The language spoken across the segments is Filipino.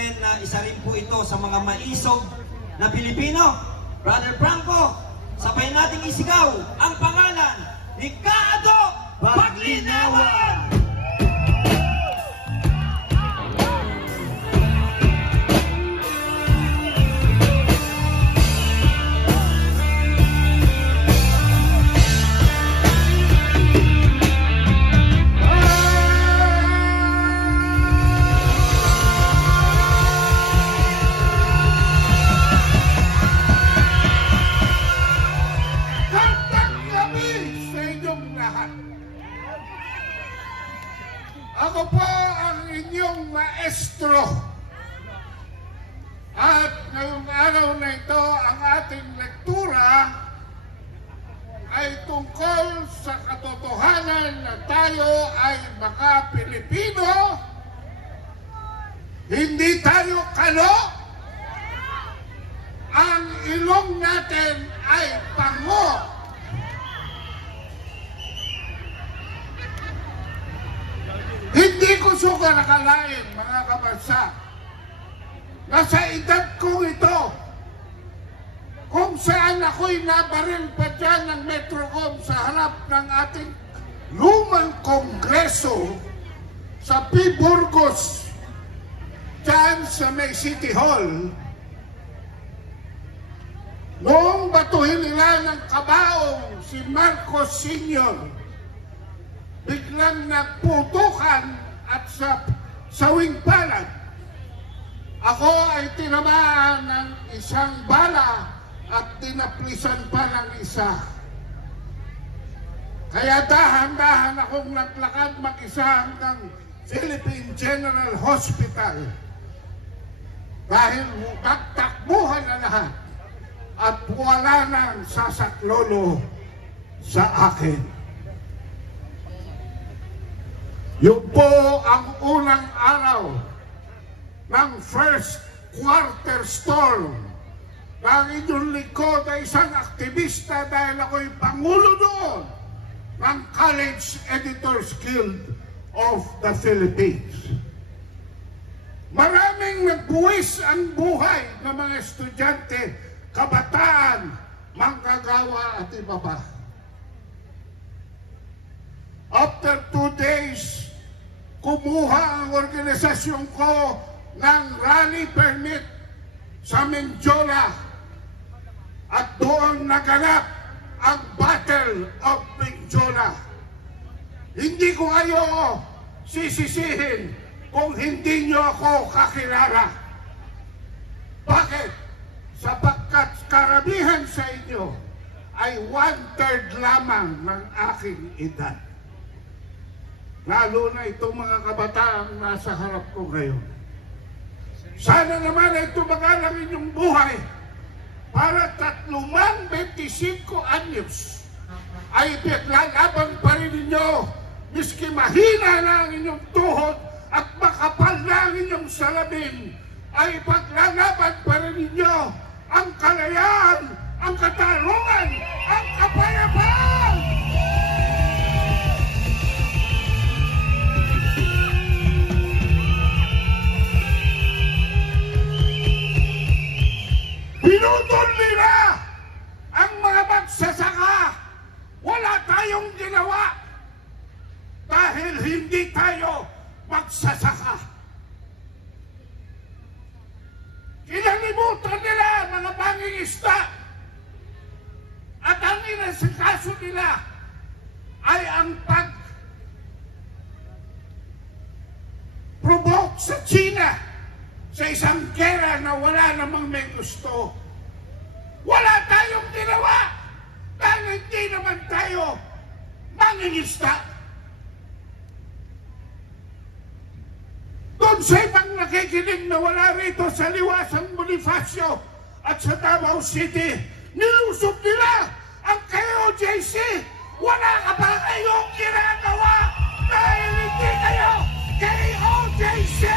gentlemen, na isa rin po ito sa mga maisog na Pilipino. Brother Franco, sabay nating isigaw ang pangalan ni Kaado Paglinawan! Ako po ang inyong maestro. At ngayong araw na ito, ang ating lektura ay tungkol sa katotohanan na tayo ay mga Pilipino. Hindi tayo kalo. Ang ilong natin ay pango. Hindi ko suga nakalain, mga kabansa, na sa edad kong ito, kung saan ako'y nabaril pa dyan ng Metrocom sa harap ng ating lumang kongreso sa P. Burgos, dyan sa May City Hall, noong batuhin nila ng kabaong si Marcos Sr., biglang nagputukan at sa sawing palad, ako ay tinamaan ng isang bala at tinaplisan pa ng isa. Kaya dahan-dahan akong naglakad mag-isa hanggang Philippine General Hospital dahil nagtakbuhan na lahat at wala nang sasaklolo sa akin. Yun po ang unang araw ng first quarter storm ng inyong lingkod ay isang aktivista dahil ako'y pangulo doon ng College Editors Guild of the Philippines. Maraming nagbuwis ang buhay ng mga estudyante, kabataan, manggagawa at iba pa. After 2 days, kumuha ang organisasyon ko ng rally permit sa Menjola at doon naganap ang Battle of Menjola. Hindi ko kayo sisisihin kung hindi nyo ako kakilala. Bakit? Sapagkat karamihan sa inyo ay 1/3 lamang ng aking edad. Lalo na itong mga kabataang nasa harap ko ngayon. Sana naman ay tumagal ang inyong buhay para 25 anyos ay pinaglalaban pa rin ninyo, miski mahina na ang inyong tuhod at makapal na ang inyong salamin, ay paglalaban pa rin ninyo ang kalayaan, ang katarungan, ang kapayapaan! Pinutol nila ang mga magsasaka. Wala tayong ginawa dahil hindi tayo magsasaka. Kinalimutan nila mga mangingisda at ang inasikaso nila ay ang pag-provoke sa China sa isang gera na wala namang may gusto. Wala tayong ginawa dahil hindi naman tayo mangingisda. Doon sa ibang nakikinig na wala rito sa Liwasang Bonifacio at sa Davao City, nilusob nila ang KOJC. Wala ka ba kayong ginagawa dahil hindi kayo KOJC?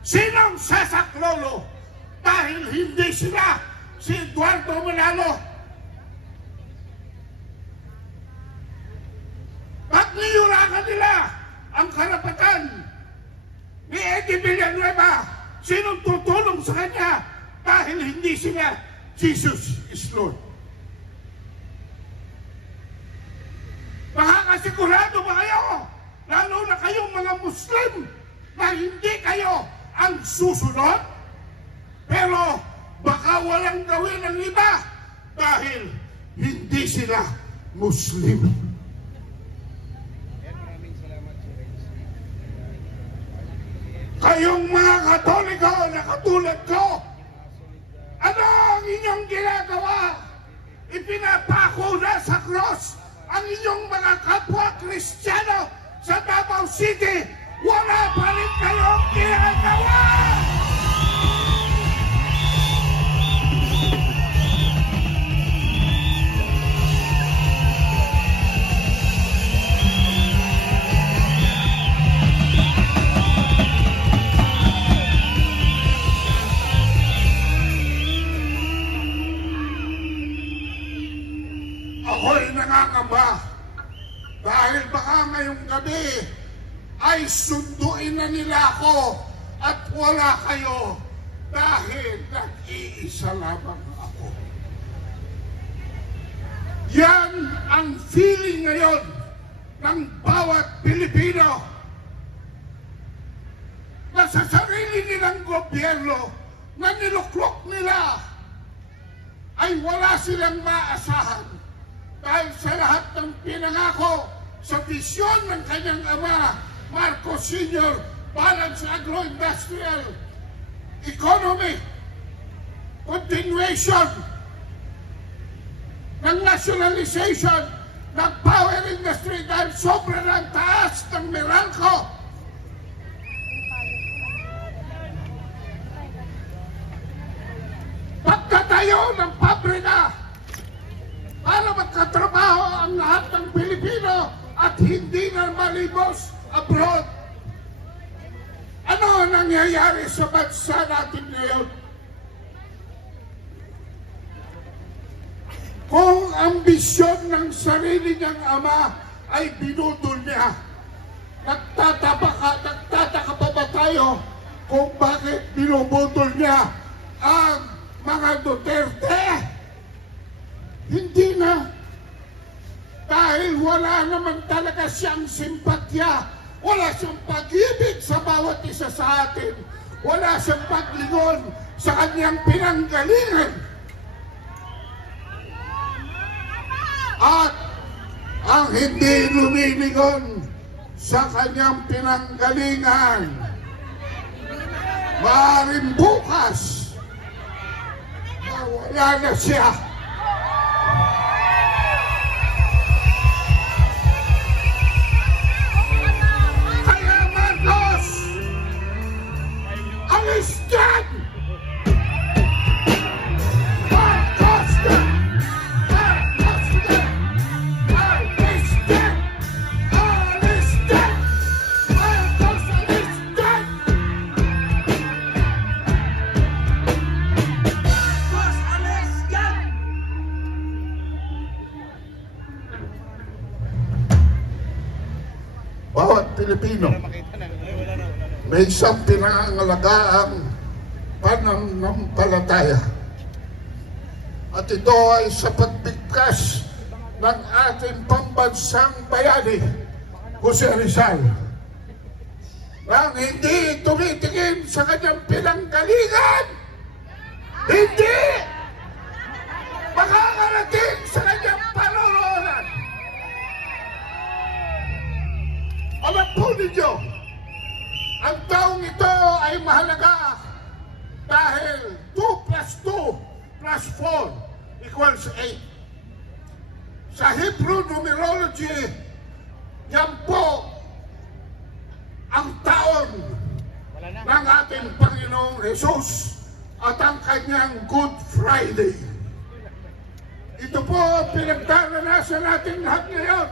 Sinong sasaklolo? Dahil hindi sila si Eduardo Manalo. Pagniyurakan nila ang karapatan ni Eddie Villanueva. Sinong tutulong sa kanya dahil hindi sila Jesus is Lord? Makakasigurado ba kayo, lalo na kayong mga Muslim, na hindi kayo ang susunod? Pero baka walang gawin ang iba dahil hindi sila Muslim. Kayong mga Katoliko na katulad ko, ano ang inyong ginagawa? Ipinapako na sa cross ang inyong mga kapwa Kristiyano sa Davao City. Wala pa rin kayong ginagawa! Ako'y nakakaba dahil baka ngayong gabi ay sunduin na nila ako at wala kayo dahil nag-iisa lamang ako. Yan ang feeling ngayon ng bawat Pilipino na sa sarili nilang gobyerno na niluklok nila ay wala silang maasahan. Dahil sa lahat ng pinangako sa visyon ng kanyang ama, Marcos Sr., balanced agro-industrial economy, continuation ng nationalization ng power industry dahil sobrang ang taas ng Meralco. Pagkatayo ng pabrika para magkatrabaho ang lahat ng Pilipino at hindi na malibos abroad. Ano ang nangyayari sa bansa natin ngayon? Kung ang bisyon ng sarili niyang ama ay binudol niya, nagtataka pa ba tayo kung bakit binubudol niya ang mga Duterte? Hindi na. Dahil wala naman talaga siyang simpatya. Wala siyang pag-ibig sa bawat isa sa atin. Wala siyang paglingon sa kanyang pinanggalingan. At ang hindi lumilingon sa kanyang pinanggalingan, maaaring bukas wala na siya. Alis dyan! Marcos dyan! Marcos dyan! Alis dyan! Alis dyan! Marcos alis dyan! Marcos alis dyan! Bawat Pilipino may isang pinangalagaang pananampalataya. At ito ay sa pagbigkas ng ating pambansang bayani, Jose Rizal, nang hindi tumitingin sa kanyang pinanggalingan, hindi makakarating sa kanyang panunoonan. Alam po ninyo, ang taong ito ay mahalaga dahil 2 plus 2 plus 4 equals 8. Sa Hebrew numerology, yan po ang taon ng ating Panginoong Jesus at ang kanyang Good Friday. Ito po ang pinagdaranasan natin lahat ngayon.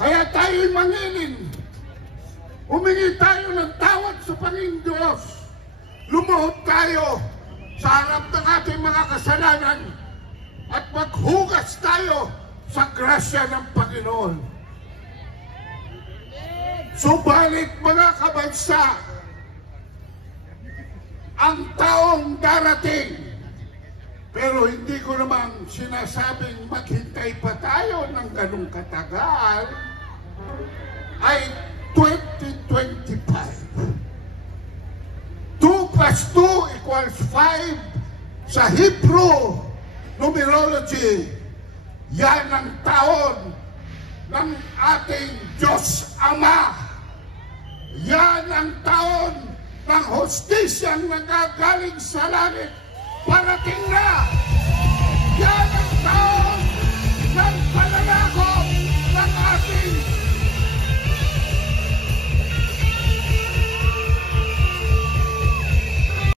Kaya tayo'y mangilin humingi tayo ng tawad sa Panginoon Diyos. Lumuhod tayo sa harap ng ating mga kasalanan at maghugas tayo sa grasya ng Panginoon. Subalit mga kabansa, ang taong darating, pero hindi ko naman sinasabing maghintay pa tayo ng ganong katagal, ay 2025. 2 plus 2 equals 5 sa Hebrew numerology. Yan ang taon ng ating Diyos Ama. Yan ang taon ng hostisyang nagagaling sa langit. Parating na! Yan ang taon